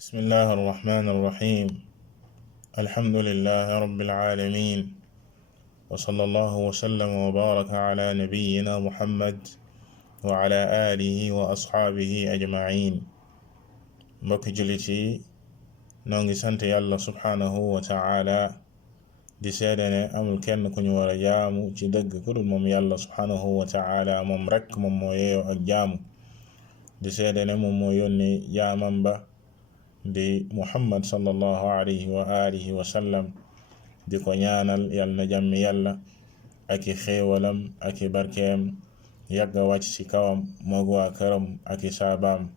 بسم الله الرحمن الرحيم. الحمد لله رب العالمين، وصلى الله وسلم وبارك على نبينا محمد وعلى آله وأصحابه أجمعين. mbokki jullit yi noo ngi sant yàlla subhaanahu wa ta'ala di seede ne amul kenn ku ñu war a jaamu ci dëgg ku dul moom yàlla subhaanahu wa ta'ala moom rekk moom moo yeeyoo ak jaamu. di seede ne moom moo yónni jaamam ba di muhammad sallallahu alayhi wa alihi wa sallam, di ko ñaanal yal na jàmmi yàlla ak i xéewalam ak i barkeem yàgga wàcc ci kawam moog waa këram ak i saabaam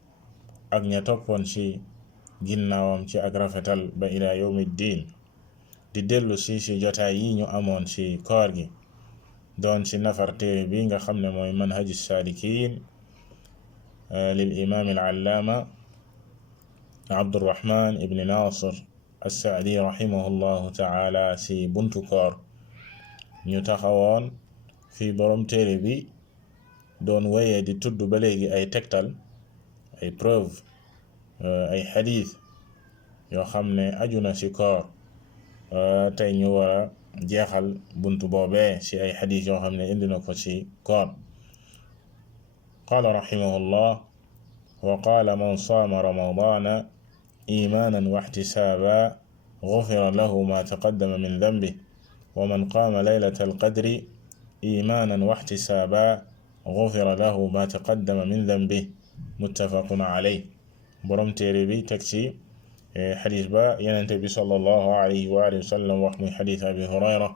ak ña toppoon ci ginnaawam ci ak rafetal ba ila yawmi diin. di dellu ci jotaay yi ñu amoon ci koor gi doon ci nafar téere bi nga xam ne mooy manhaju saalikiin lil imaam al allaama Abdurrahman ibn Nasir as-Saadi rahimahullahu ta'ala ci buntu koor. ñu taxawoon fi borom téere bi doon wéyee di tudd ba léegi ay tegtal, ay preuve, ay xadiis yoo xam ne aju na ci koor. tey ñu war a jeexal buntu boobee ci ay xadiis yoo xam ne indi na ko ci koor. qaala rahimahullah wa qaala man saama ramadaana iimaanan wa ihtisaaban gufira lahu maa taqaddama min danbihi wa man qaama laylatal qadri iimaanan wa ihtisaaban gufira lahu maa taqaddama min danbihi muttafaqun alayhi. borom téere bi teg ci xadis ba Yonent bi sallallahu alayhi wa alihi wa sallam wax muy xadis Abi Hurayra.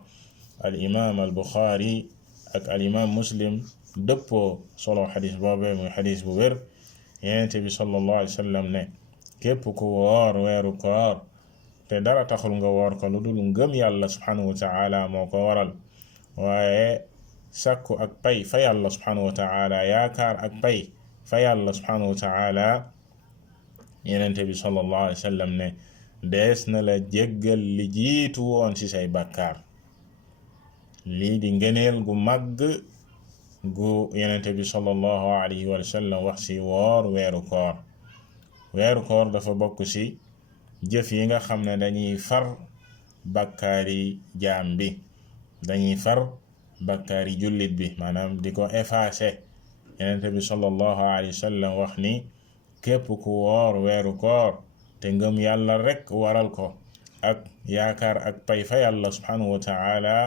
al imaam al Buxaari ak al imaam Muslim dëppoo solo xadis boobee muy xadis bu wér. Yonent bi sallallahu alayhi wa sallam ne képp ku woor weeru koor te dara taxul nga woor ko lu dul ngëm yàlla subhanahu wa ta'ala moo ko waral, waaye sàkku ak pay fa yàlla subhanahu wa ta'ala, yaakaar ak pay fa yàlla subhanahu wa ta'ala, Yonent bi sallallahu alayhi wa sallam ne dees na la jéggal li jiitu woon ci say bàkkaar. lii di ngëneel gu màgg gu Yonent bi sallallahu alayhi wa sallam wax ci woor weeru koor. weeru koor dafa bokk ci jëf yi nga xam ne dañuy far bàkkaari jaam bi, dañuy far bàkkaari jullit bi, maanaam di ko effacer. Yonent bi sallallahu alayhi wa sallam wax ni képp ku woor weeru koor te ngëm yàlla rekk waral ko ak yaakaar ak pay fa yàlla subhanahu wa ta'ala,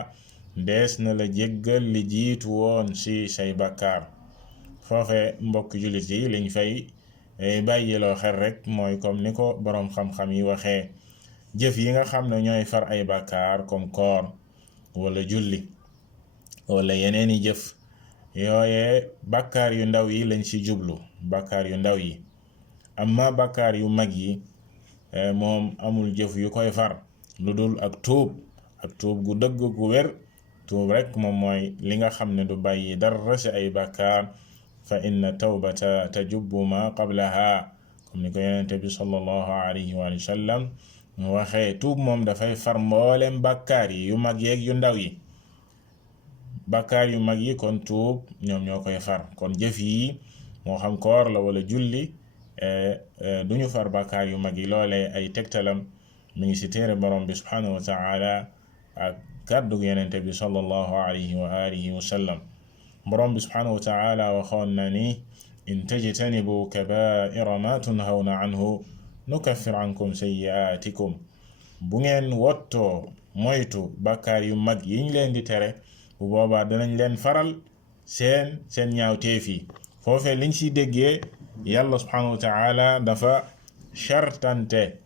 dees na la jéggal li jiitu woon ci say bàkkaar. foofe mbokk jullit yi liñ fay bàyyiloo xel rek mooy comme ni ko boroom xam-xam yi waxee, jëf yi nga xam ne ñooy far ay bàkkaar comme koor wala julli wala yeneeni jëf, yooye bàkkaar yu ndaw yi lañ ci jublu, bàkkaar yu ndaw yi. amma bàkkaar yu mag yi moom amul jëf yu koy far lu dul ak tuub gu dëgg gu wér. tuub rek moom mooy li nga xam ne du bàyyi dara ci ay bàkkaar. fa inna tawbata tajubbu ma qablaha, comme ni ko Yonent bi sallallahu alayhi wa sallam waxee, tuub moom dafay far mboolem bàkkaar yi yu mag yeeg yu ndaw yi. bàkkaar yu mag yi kon tuub ñoom ñoo koy far. kon jëf yi moo xam koor la wala julli duñu far bàkkaar yu mag yi. loolee ay tegtalam mi ngi ci téere borom bi subhanahu wa ta'ala ak kàddu Yonent bi sallallahu alayhi wa alihi wa sallam. borom bi subhanahu wa ta'ala waxoon na ni in tajtanibu kabaa'ira ma tunhawna anhu nukaffir ankum sayyi'aatikum. bu ngeen wottoo moytu bàkkaar yu mag yiñ leen di tere, bu boobaa danañ leen faral seen ñaawteef yi. foofee liñ ci déggee yàlla subhanahu wa ta'ala dafa chartante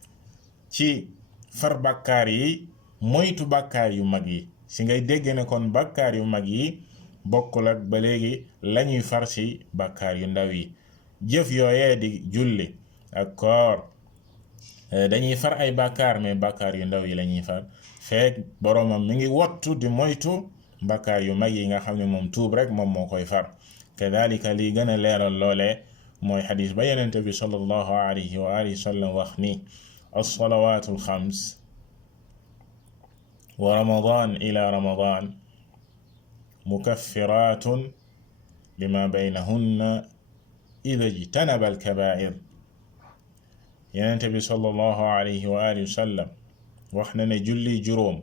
ci far bàkkaar yi moytu bàkkaar yu mag yi. si ngay dégg ne kon bàkkaar yu mag yi bokkul ak ba léegi lañuy far ci bàkkaar yu ndaw yi. jëf yooyee di julli ak koor dañuy far ay bàkkaar, mais bàkkaar yu ndaw yi lañuy far fekk boroomam mi ngi wottu di moytu bàkkaar yu mag yi nga xam ne moom tuub rek moom moo koy far. kadhalika lii gën a leeral loole mooy xadis ba Yonent bi sallallahu alayhi wa alihi wa sallam wax ni as-salawaatu al-xams wa ramadan ila ramadan mukaffiratun lima baynahunna ida jtanaba al-kabaa'ir. yenente bi sallallahu alayhi wa alihi wa sallam wax na ne julli juróom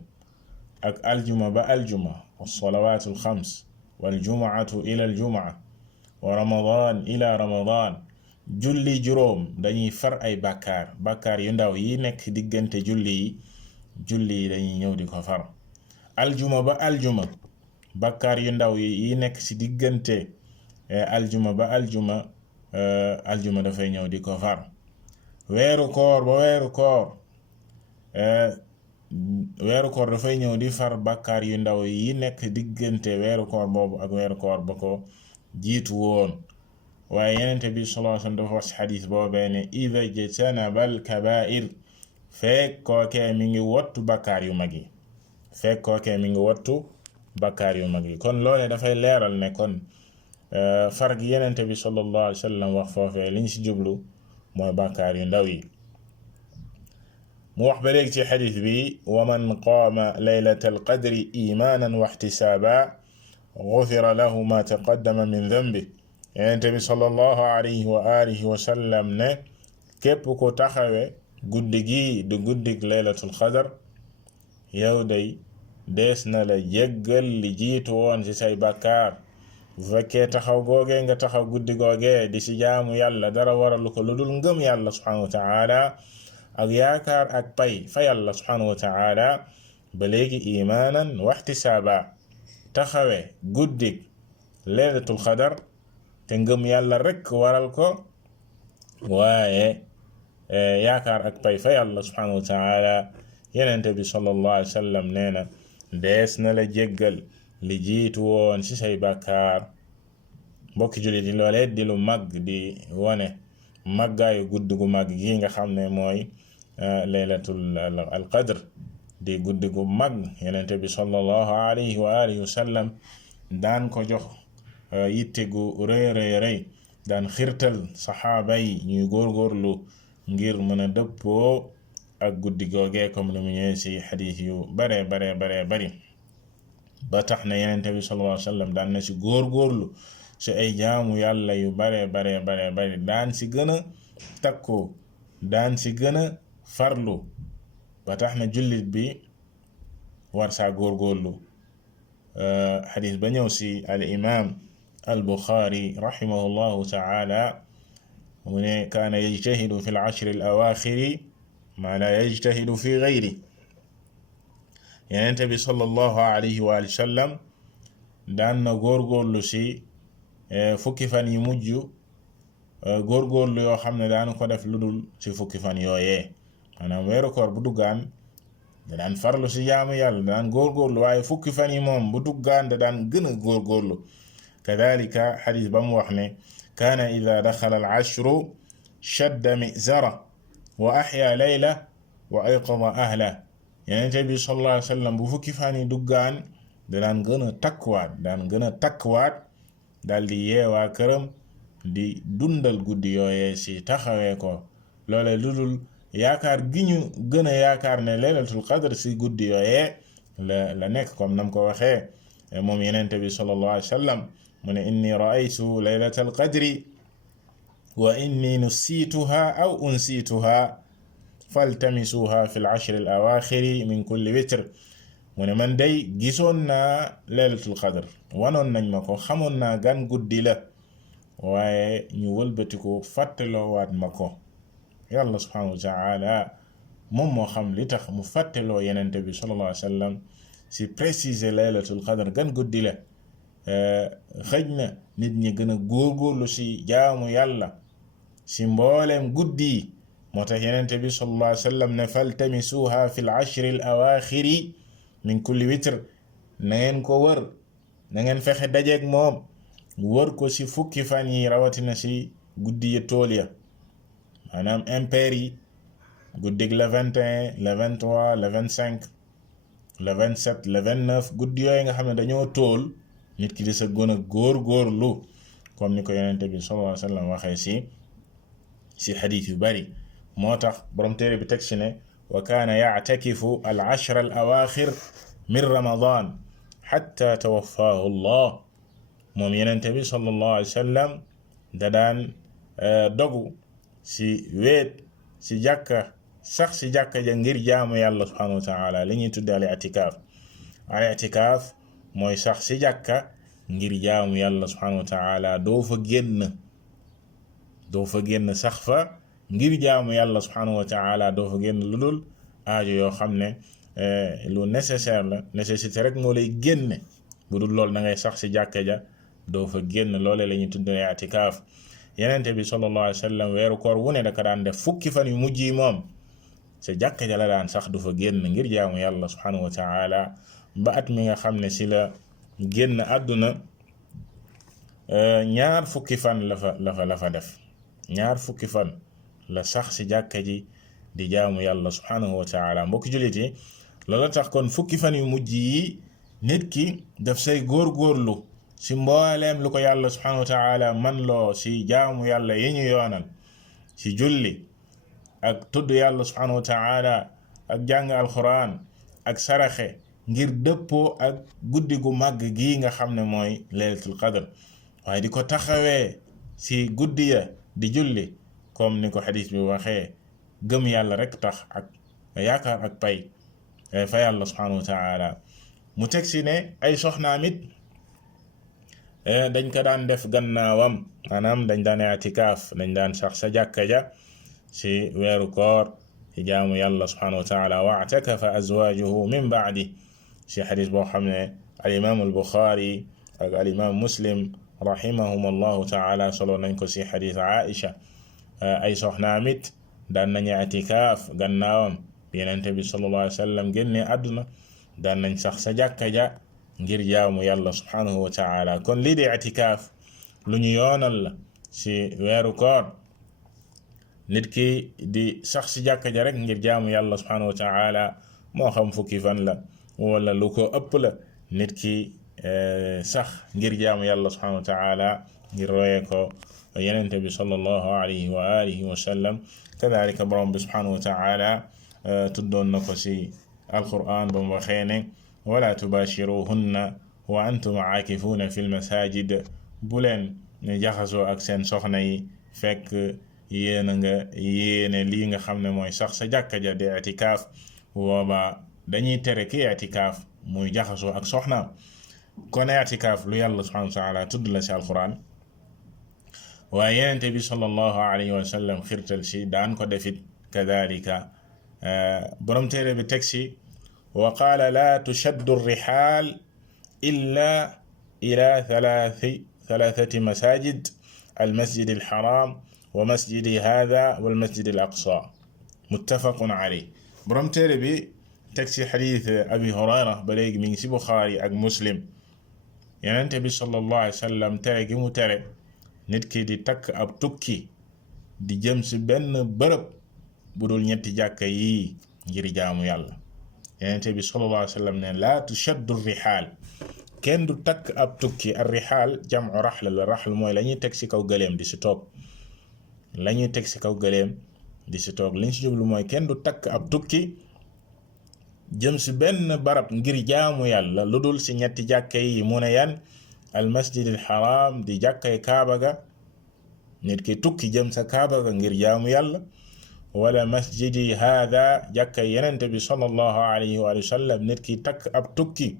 ak aljuma ba aljuma والصلوات الخمس والجمعة إلى الجمعة ورمضان إلى رمضان julli juróom dañuy far ay bàkkaar yu ndaw yi nekk diggante julli yi dañuy ñëw di ko far aljuma ba aljuma bàkkaar yu ndaw yi nekk ci diggante aljuma ba aljuma dafay ñëw di ko far weeru koor ba weeru koor dafay ñëw di far bàkkaar yu ndaw yi nekk diggante weeru koor boobu ak weeru koor ba ko jiitu woon waaye yenente bi sallallahu alayhi wasallam dafa wax ci xadis boobee ne ida jtanaba al kabair fekk kookee mi ngi wottu bàkkaar yu mag yi kon loole dafay leeral ne kon far gi yenente bi sallallahu alayhi wasallam wax foofee liñ ci jublu mooy bàkkaar yu ndaw yi mu wax ba léegi ci xadis bi wa man qaama laylata alqadri imanan wa ihtisaaba gufira lahu ma taqaddama min dambi yenente bi sallallahu alayhi wa alihi wa sallam ne képp ku taxawe guddi gi du guddig laylatul qadr yow day dees na la jéggal li jiitu woon ci say bàkkaar bu fekkee taxaw googee nga taxaw guddi googee di ci jaamu yàlla dara waralu ko lu dul ngëm yàlla subhanahu wa ta'ala ak yaakaar ak pay fa yàlla subhanahu wa ta'ala ba léegi imaanan wa ihtisaaba taxawe guddig laylatul qadr te ngëm yàlla rekk waral ko waaye yaakaar ak pay fa yàlla subhanahu wa ta'ala yenente bi sallallahu alayhi wa sallam nee na dees na la jéggal li jiitu woon ci say bàkkaar mbokki jullit yi loolee di lu mag di wone màggaayu guddi gu mag gi nga xam ne mooy laylatul alqadr di guddi gu mag yenente bi sallallahu alayhi wa alihi wa sallam daan ko jox yitte gu rëy daan xirtal saxaaba yi ñuy góorgóorlu ngir mën a dëppoo ak guddi googee comme lu mu ñëwee ci xadiis yu bare bari ba tax na yenente bi sallallahu alayhi wa sallam daan na ci góorgóorlu ci ay jaamu yàlla yu bare bari daan ci gën a takku daan ci gën a farlu ba tax na jullit bi war saa góorgóorlu xadiis ba ñëw ci al imam al buxaari rahimahullahu ta'ala mu ne kaana yajtahidu fi al ashri al awaaxiri ma la yajtahidu fi gayri yenente bi sallallahu alayhi wa sallam daan na góorgóorlu ci fukki fan yi mujj góorgóorlu yoo xam ne daan ko def lu dul ci fukki fan yooyee maanaam weeru koor bu duggaan da daan farlu ci jaamu yàlla daan góorgóorlu waaye fukki fan yi moom bu duggaan da daan gën a góorgóorlu kadhalika xadis ba mu wax ne kaana ida daxala al ashru shadda mizara wa axya layla wa ayqada ahla yenente bi sallallahu alayhi wa sallam bu fukki fan yi duggaan da daan gën a takkuwaat daal di yeewaa këram di dundal guddi yooyee ci taxawee ko loole lu dul yaakaar gi ñu gën a yaakaar ne laylatul qadr ci guddi yooyee la nekk comme nam ko waxee moom yenente bi sallallahu alayhi wa sallam mu ne inni ra'aytu laylatal qadri wa inni nusiituha aw unsiituha faltamisuha fi al-ashri al-awaaxiri min kulli witr mu ne man day gisoon naa laylatul qadr wanoon nañ ma ko xamoon naa gan guddi la waaye ñu wëlbatiku fàttaloowaat ma ko yàlla subhanahu wa ta'ala moom moo xam li tax mu fàttaloo yenente bi sallallahu alayhi wa sallam si préciser laylatul qadr gan guddi la xëj na nit ñi gën a góorgóorlu si jaamu yàlla si mbooleem guddi yi moo tax yenente bi sallallahu alayhi wa sallam ne faltamisuha fi al-ashri al-awaaxiri min kulli witr na ngeen ko wër na ngeen fexe dajeeg moom wër ko ci fukki fan yi rawatina ci guddi ya tool ya maanaam impair yi guddig le 21 le 23 le 25 le 27 le 29 guddi yooyu nga xam ne dañoo tool nit ki di sa gën a góorgóorlu comme ni ko yonente bi sallallahu alayhi wa sallam waxee ci xadiis yu bari moo tax borom téere bi teg ci ne wa kaana ya'takifu al-ashra al-awaaxir min ramadan xatta tawaffaahu allah moom yenente bi sallallahu alayhi wa sallam da daan dogu ci weet si jàkka sax si jàkka ja ngir jaamu yàlla subhanahu wa taala li ñuy tudde al i'tikaaf mooy sax si jàkka ngir jaamu yàlla subhanahu wa taala doo fa génn sax fa ngir jaamu yàlla subhanahu wa taala doo fa génn lu dul aajo yoo xam ne lu nécessaire la nécessité rek moo lay génne bu dul loolu da ngay sax si jàkka ja doo fa génn loole la ñuy tuddee i'tikaaf yenente bi sallallahu alayhi wa sallam weeru koor wu ne daka daan def fukki fan yu mujj yi moom sa jàkka ja la daan sax du fa génn ngir jaamu yàlla subhanahu wa taala ba at mi nga xam ne si la génn àdduna ñaar fukki fan la fa def ñaar fukki fan la sax si jàkka ji di jaamu yàlla subhanahu wa taala mbokki jullit yi loolu tax kon fukki fan yu mujj yi nit ki daf say góorgóorlu si mbooleem lu ko yàlla subhanahu wa taala man loo si jaamu yàlla yi ñu yoonal si julli ak tudd yàlla subhanahu wa taala ak jàng alquran ak saraxe ngir dëppoo ak guddi gu màgg gii nga xam ne mooy laylatul qadr waaye di ko taxawee si guddi ya di julli comme ni ko xadis bi waxee gëm yàlla rek tax ak yaakaar ak pay fa yàlla subhanahu wa taala mu teg si ne ay soxnaam it dañ ko daan def gannaawam maanaam dañ daan i'tikaaf dañ daan sax sa jàkka ja si weeru koor ci jaamu yàlla subhanahu wa taala wa'takafa azwaajuhu min ba'di si xadis boo xam ne al imam al buxaari ak al imam muslim rahimahum allahu taala solo nañ ko si xadis Aisha ay soxnaam it daan nañu i'tikaaf gannaawam yenente bi sallallahu alayhi wa sallam génne àdduna daan nañ sax sa jàkka ja ngir jaamu yàlla subhanahu wa taala kon lii di i'tikaaf lu ñu yoonal la si weeru koor nit ki di sax si jàkka ja rek ngir jaamu yàlla subhanahu wa taala moo xam fukki fan la wala lu ko ëpp la nit ki sax ngir jaamu yàlla subhanahu wa taala ngir roye ko yenente bi sallallahu alayhi wa alihi wa sallam kadalika borom bi subhanahu wa taala tuddoon na ko si alquran ba mu waxee ne wala tubashiruhunna wa antum aakifuuna fi lmasajid bu leen jaxasoo ak seen soxna yi fekk yéena nga yéene lii nga xam ne mooy sax sa jàkka ja di i'tikaaf booba dañuy tere ki i'tikaaf muy jaxasoo ak soxnaam kon i'tikaaf lu yàlla subhanahu wa taala tudd la si alquran waaye yenente bi sallallahu alayhi wa sallam xirtal si daan ko defit kadalika borom téere bi teg si wa qaala laa tushaddu rixaal illa ila thalathati masajid almasjid alxaram wa masjidi hada wal masjid al aqsa muttafaqun alayh borom téere bi teg si xadiis abi hurayra ba léegi mi ngi si buxaari ak muslim yenente bi sallallahu alayhi wa sallam tere gi mu tere nit ki di takk ab tukki di jëm si benn bërëb bu dul ñetti jàkka yi ngir jaamu yàlla yenente bi sallallahu alayhi wa sallam ne laa tushaddu rixaal kenn du takk ab tukki ar rixaal jamu raxl la raxl mooy la ñuy teg si kaw gëléem di si toog la ñuy teg si kaw gëléem di si toog liñ si jublu mooy kenn du takk ab tukki jëm si benn barab ngir jaamu yàlla lu dul si ñetti jàkka yi mu ne yan al masjid al haram di jàkkay kaaba ga nit ki tukki jëm sa kaaba ga ngir jaamu yàlla wala masjidi hada jàkkay yenente bi sallallahu alayhi wa sallam nit ki takk ab tukki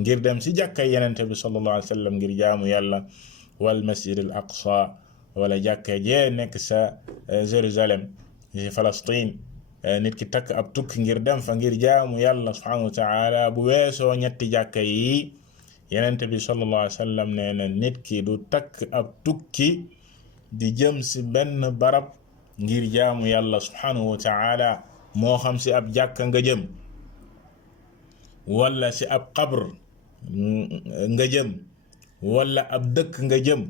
ngir dem si jàkkay yenente bi sallallahu alayhi wa sallam ngir jaamu yàlla wal masjid al aqsa wala jàkka jee nekk sa Jérusalem ci Palestine nit ki takk ab tukki ngir dem fa ngir jaamu yàlla subhanahu wa taala bu weesoo ñetti jàkka yi yenente bi sallallahu alayhi wa sallam nee na nit ki du takk ab tukki di jëm si benn barab ngir jaamu yàlla subhanahu wa taala moo xam si ab jàkka nga jëm wala si ab qabr nga jëm wala ab dëkk nga jëm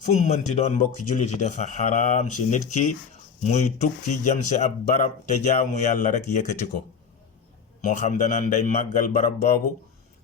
fu mu mënti doon mbokk jullit yi dafa xaraam si nit ki muy tukki jëm si ab barab te jaamu yàlla rek yëkkati ko moo xam danaan day màggal barab boobu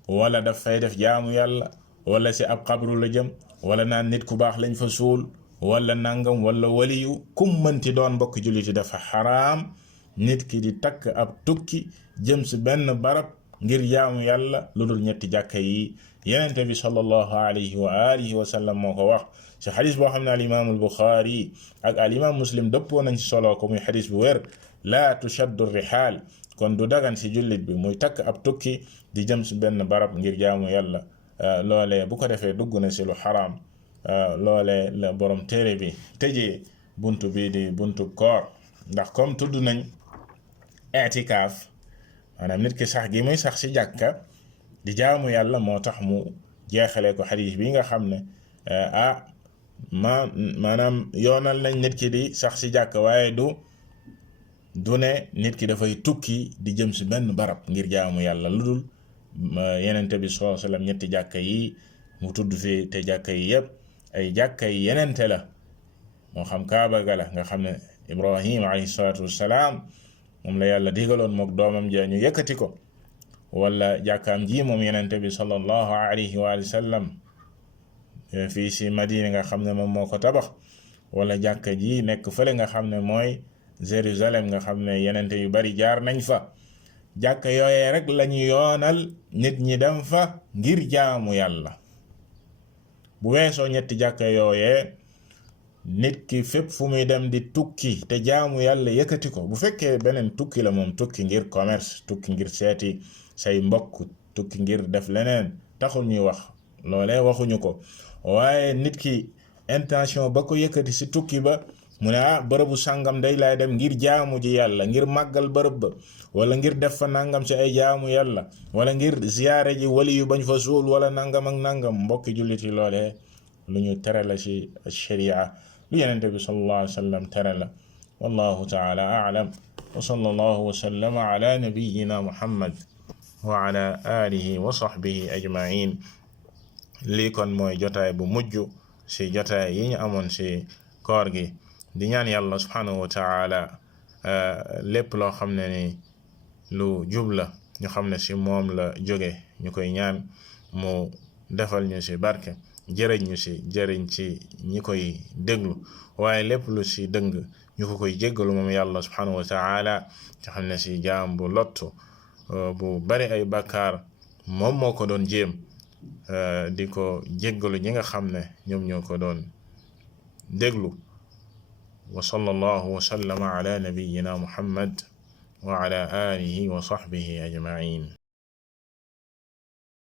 wala daf fay def jaamu yàlla wala si ab xabru la jëm wala naan nit ku baax lañ fa suul wala nangam wala waliyu kum mënti doon mbokk jullit yi dafa xaraam nit ki di takk ab tukki jëm si benn barab ngir jaamu yàlla lu dul ñetti jàkka yi yenente bi sallallahu alayhi wa alihi wa sallam moo ko wax ci xadis boo xam ne al imam al buxaari ak al imam muslim dëppoo nañ ci solo ko muy xadis bu wér laa tushaddu rihaal kon du dagan ci jullit bi muy takk ab tukki di jëm ci benn barab ngir jaamu yàlla loolee bu ko defee dugg na ci lu xaraam loolee la borom téere bi tëjee buntu bi di buntu koor ndax comme tudd nañ i'tikaaf maanaam nit ki sax gi muy sax ci jàkka di jaamu yàlla moo tax mu jeexalee ko xadiis bi nga xam ne maanaam yoonal nañ nit ki di sax ci jàkka waaye du ne nit ki dafay tukki di jëm ci benn barab ngir jaamu yàlla lu dul yenente bi sallallahu alayhi wasallam ñetti jàkka yi mu tudd fi te jàkka yi yépp ay jàkka yi yenente la moo xam kaaba ga la nga xam ne ibrahim alayhi salatu wassalaam moom la yàlla digaloon mook doomam ja ñu yëkkati ko wala jàkkaam ji moom yenente bi sallallahu alayhi wa sallam fii si madina nga xam ne moom moo ko tabax wala jàkka ji nekk fële nga xam ne mooy Jérusalem nga xam ne yenente yu bari jaar nañ fa jàkka yooyee rek lañu yoonal nit ñi dem fa ngir jaamu yàlla bu weesoo ñetti jàkka yooyee nit ki fépp fu muy dem di tukki te jaamu yàlla yëkkati ko bu fekkee beneen tukki la moom tukki ngir commerce tukki ngir seeti say mbokk tukki ngir def leneen taxul ñuy wax loolee waxuñu ko waaye nit ki intention ba ko yëkkati ci tukki ba mu ne bërëbu sàngam day laay dem ngir jaamu ji yàlla ngir màggal bërëb ba wala ngir def fa nangam ci ay jaamu yàlla wala ngir ziyaare ji wali yu bañ fa suul wala nangam ak nangam mbokki jullit yi loolee lu ñu tere la ci sharia lu yenente bi sallallahu alayhi wa sallam tere la wallahu taala a'lam wa sallallahu wa sallama ala nabiyyina muhammad wa ala alihi wa sahbihi ajma'in lii kon mooy jotaay bu mujj ci jotaay yi ñu amoon ci koor gi di ñaan yàlla subhanahu wa taala lépp loo xam ne ni lu jub la ñu xam ne ci moom la jóge ñu koy ñaan mu defal ñu ci barke jëriñ ñu ci jëriñ ci ñi koy déglu waaye lépp lu ci dëng ñu ko koy jéggalu moom yàlla subhanahu wa taala ñu xam ne ci jaam bu lottu bu bari ay bàkkaar moom moo ko doon jéem di ko jéggalu ñi nga xam ne ñoom ñoo ko doon déglu wa sallallahu wa sallama ala nabiyyina muhammad wa ala alihi wa sahbihi ajma'in